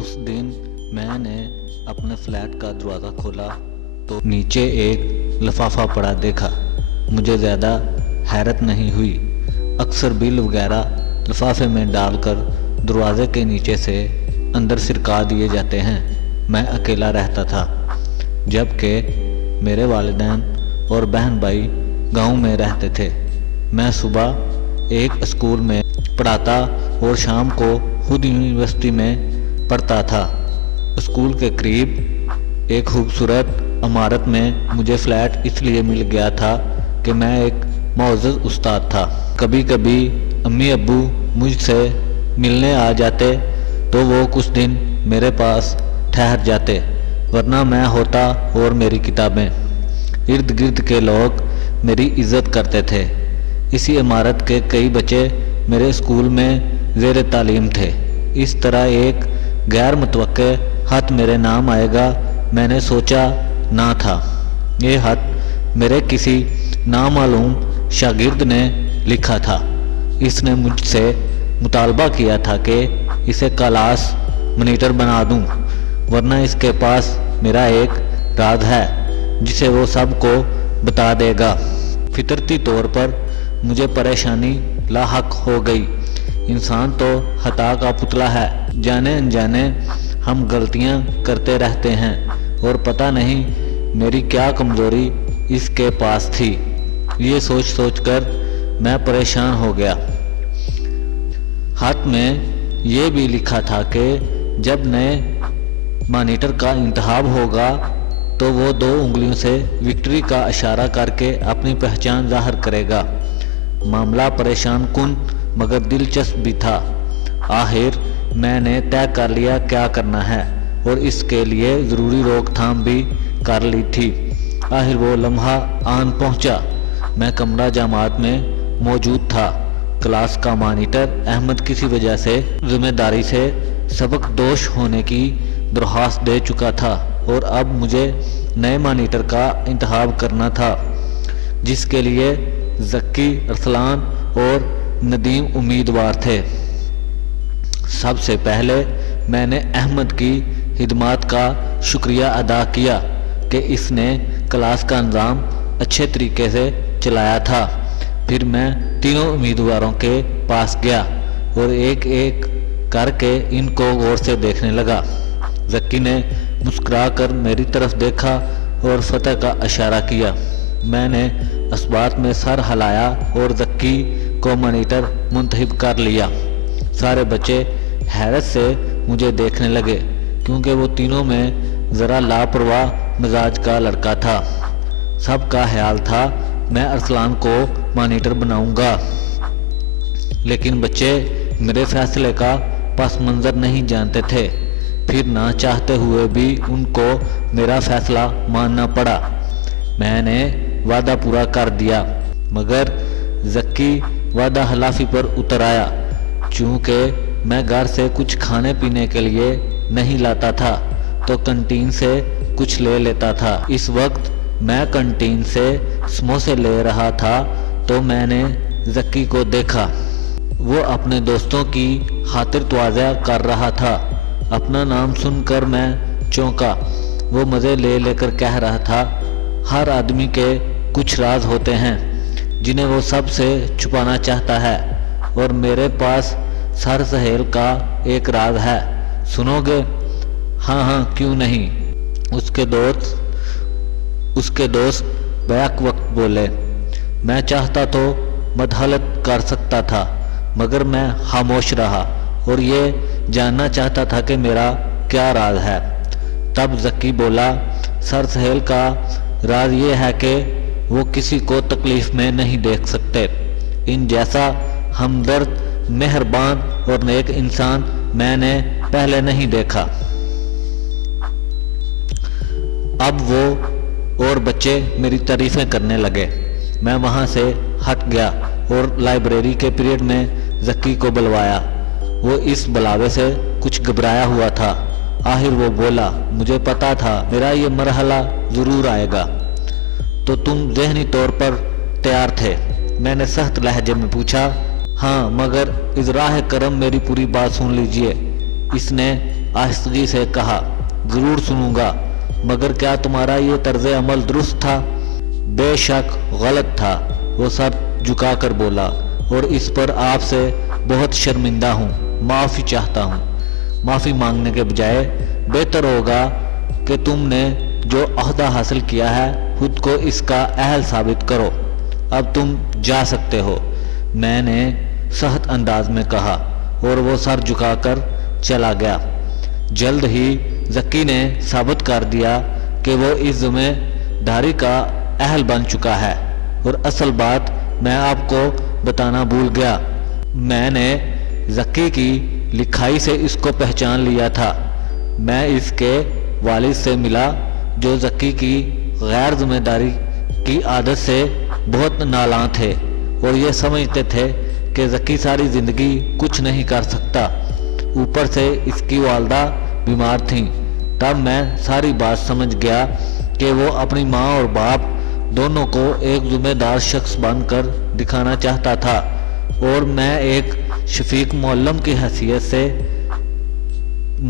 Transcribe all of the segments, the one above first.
उस दिन मैंने अपने फ्लैट का दरवाज़ा खोला तो नीचे एक लिफाफा पड़ा देखा। मुझे ज़्यादा हैरत नहीं हुई। अक्सर बिल वगैरह लिफाफे में डालकर दरवाज़े के नीचे से अंदर सिरका दिए जाते हैं। मैं अकेला रहता था, जबकि मेरे वालिदैन और बहन भाई गांव में रहते थे। मैं सुबह एक स्कूल में पढ़ाता और शाम को खुद यूनिवर्सिटी में पढ़ता था। स्कूल के करीब एक खूबसूरत इमारत में मुझे फ्लैट इसलिए मिल गया था कि मैं एक मौजूद उस्ताद था। कभी कभी अम्मी अब्बू मुझसे मिलने आ जाते तो वो कुछ दिन मेरे पास ठहर जाते, वरना मैं होता और मेरी किताबें। इर्द गिर्द के लोग मेरी इज्जत करते थे। इसी इमारत के कई बच्चे मेरे स्कूल में ज़ेर तालीम थे। इस तरह एक गैर मुतवक्के खत मेरे नाम आएगा मैंने सोचा ना था। ये खत मेरे किसी नामालूम शागिर्द ने लिखा था। इसने मुझसे मुतालबा किया था कि इसे क्लास मॉनिटर बना दूं, वरना इसके पास मेरा एक राज है जिसे वो सबको बता देगा। फितरती तौर पर मुझे परेशानी लाहक हो गई। इंसान तो खता का पुतला है, जाने अनजाने हम गलतियां करते रहते हैं और पता नहीं मेरी क्या कमजोरी इसके पास थी। ये सोच सोच कर मैं परेशान हो गया। हाथ में ये भी लिखा था कि जब नए मॉनिटर का इंतखाब होगा तो वो 2 उंगलियों से विक्ट्री का इशारा करके अपनी पहचान जाहिर करेगा। मामला परेशान कुन मगर दिलचस्प भी था। आखिर मैंने तय कर लिया क्या करना है और इसके लिए ज़रूरी रोकथाम भी कर ली थी। आखिर वो लम्हा आन पहुंचा। मैं कमरा जमात में मौजूद था। क्लास का मॉनिटर अहमद किसी वजह से जिम्मेदारी से सबक दोष होने की दरख्वास्त दे चुका था और अब मुझे नए मॉनिटर का इंतखाब करना था, जिसके लिए ज़क्की, अरसलान और नदीम उम्मीदवार थे। सबसे पहले मैंने अहमद की खिदमत का शुक्रिया अदा किया कि इसने क्लास का निज़ाम अच्छे तरीके से चलाया था। फिर मैं तीनों उम्मीदवारों के पास गया और एक एक करके इनको गौर से देखने लगा। ज़क्की ने मुस्कुराकर मेरी तरफ देखा और फतह का इशारा किया। मैंने इस बात में सर हिलाया और ज़क्की को मॉनिटर मुंतखब कर लिया। सारे बच्चे हैरत से मुझे देखने लगे क्योंकि वो तीनों में ज़रा लापरवाह मिजाज का लड़का था। सबका ख्याल था मैं अरसलान को मॉनिटर बनाऊंगा, लेकिन बच्चे मेरे फैसले का पस मंज़र नहीं जानते थे। फिर ना चाहते हुए भी उनको मेरा फैसला मानना पड़ा। मैंने वादा पूरा कर दिया, मगर ज़क्की वादा खिलाफी पर उतर आया। चूँकि मैं घर से कुछ खाने पीने के लिए नहीं लाता था तो कैंटीन से कुछ ले लेता था। इस वक्त मैं कैंटीन से समोसे ले रहा था तो मैंने ज़क्की को देखा। वो अपने दोस्तों की खातिर तवाज़ा कर रहा था। अपना नाम सुनकर मैं चौंका। वो मज़े ले लेकर कह रहा था, हर आदमी के कुछ राज होते हैं जिन्हें वो सबसे छुपाना चाहता है, और मेरे पास सर सहेल का एक राज है। सुनोगे? हाँ हाँ, क्यों नहीं। उसके दोस्त बैक वक्त बोले। मैं चाहता तो मदखलत कर सकता था, मगर मैं खामोश रहा और ये जानना चाहता था कि मेरा क्या राज है। तब ज़क्की बोला, सर सहेल का राज ये है कि वो किसी को तकलीफ में नहीं देख सकते। इन जैसा हमदर्द, मेहरबान और नेक इंसान मैंने पहले नहीं देखा। अब वो और बच्चे मेरी तारीफें करने लगे। मैं वहाँ से हट गया और लाइब्रेरी के पीरियड में ज़क्की को बुलवाया। वो इस बुलावे से कुछ घबराया हुआ था। आखिर वो बोला, मुझे पता था मेरा ये मरहला ज़रूर आएगा, तो तुम ज़हनी तौर पर तैयार थे? मैंने सख्त लहजे में पूछा। हाँ, मगर इज़राह करम मेरी पूरी बात सुन लीजिए। اس نے آہستگی سے کہا، ضرور سنوں گا، مگر کیا تمہارا یہ طرز عمل درست تھا؟ بے شک غلط تھا، وہ سر جھکا کر بولا، اور اس پر آپ سے بہت شرمندہ ہوں، معافی چاہتا ہوں۔ معافی مانگنے کے بجائے بہتر ہوگا کہ تم نے جو عہدہ حاصل کیا ہے خود کو اس کا اہل ثابت کرو۔ اب تم جا سکتے ہو، میں نے سخت انداز میں کہا، اور وہ سر جھکا کر چلا گیا۔ جلد ہی ذکی نے ثابت کر دیا کہ وہ اس ذمہ داری کا اہل بن چکا ہے، اور اصل بات میں آپ کو بتانا بھول گیا، میں نے ذکی کی لکھائی سے اس کو پہچان لیا تھا۔ میں اس کے والد سے ملا جو ذکی کی غیر ذمہ داری کی عادت سے بہت نالاں تھے، اور یہ سمجھتے تھے کہ ذکی ساری زندگی کچھ نہیں کر سکتا، اوپر سے اس کی والدہ بیمار تھیں۔ تب میں ساری بات سمجھ گیا کہ وہ اپنی ماں اور باپ دونوں کو ایک ذمہ دار شخص بن کر دکھانا چاہتا تھا، اور میں ایک شفیق معلم کی حیثیت سے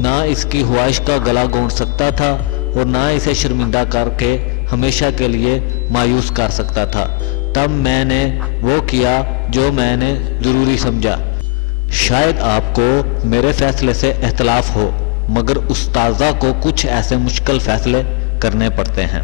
نہ اس کی خواہش کا گلا گھونٹ سکتا تھا اور نہ اسے شرمندہ کر کے ہمیشہ کے لیے مایوس کر سکتا تھا۔ تب میں نے وہ کیا جو میں نے ضروری سمجھا۔ شاید آپ کو میرے فیصلے سے اختلاف ہو، مگر استاذہ کو کچھ ایسے مشکل فیصلے کرنے پڑتے ہیں۔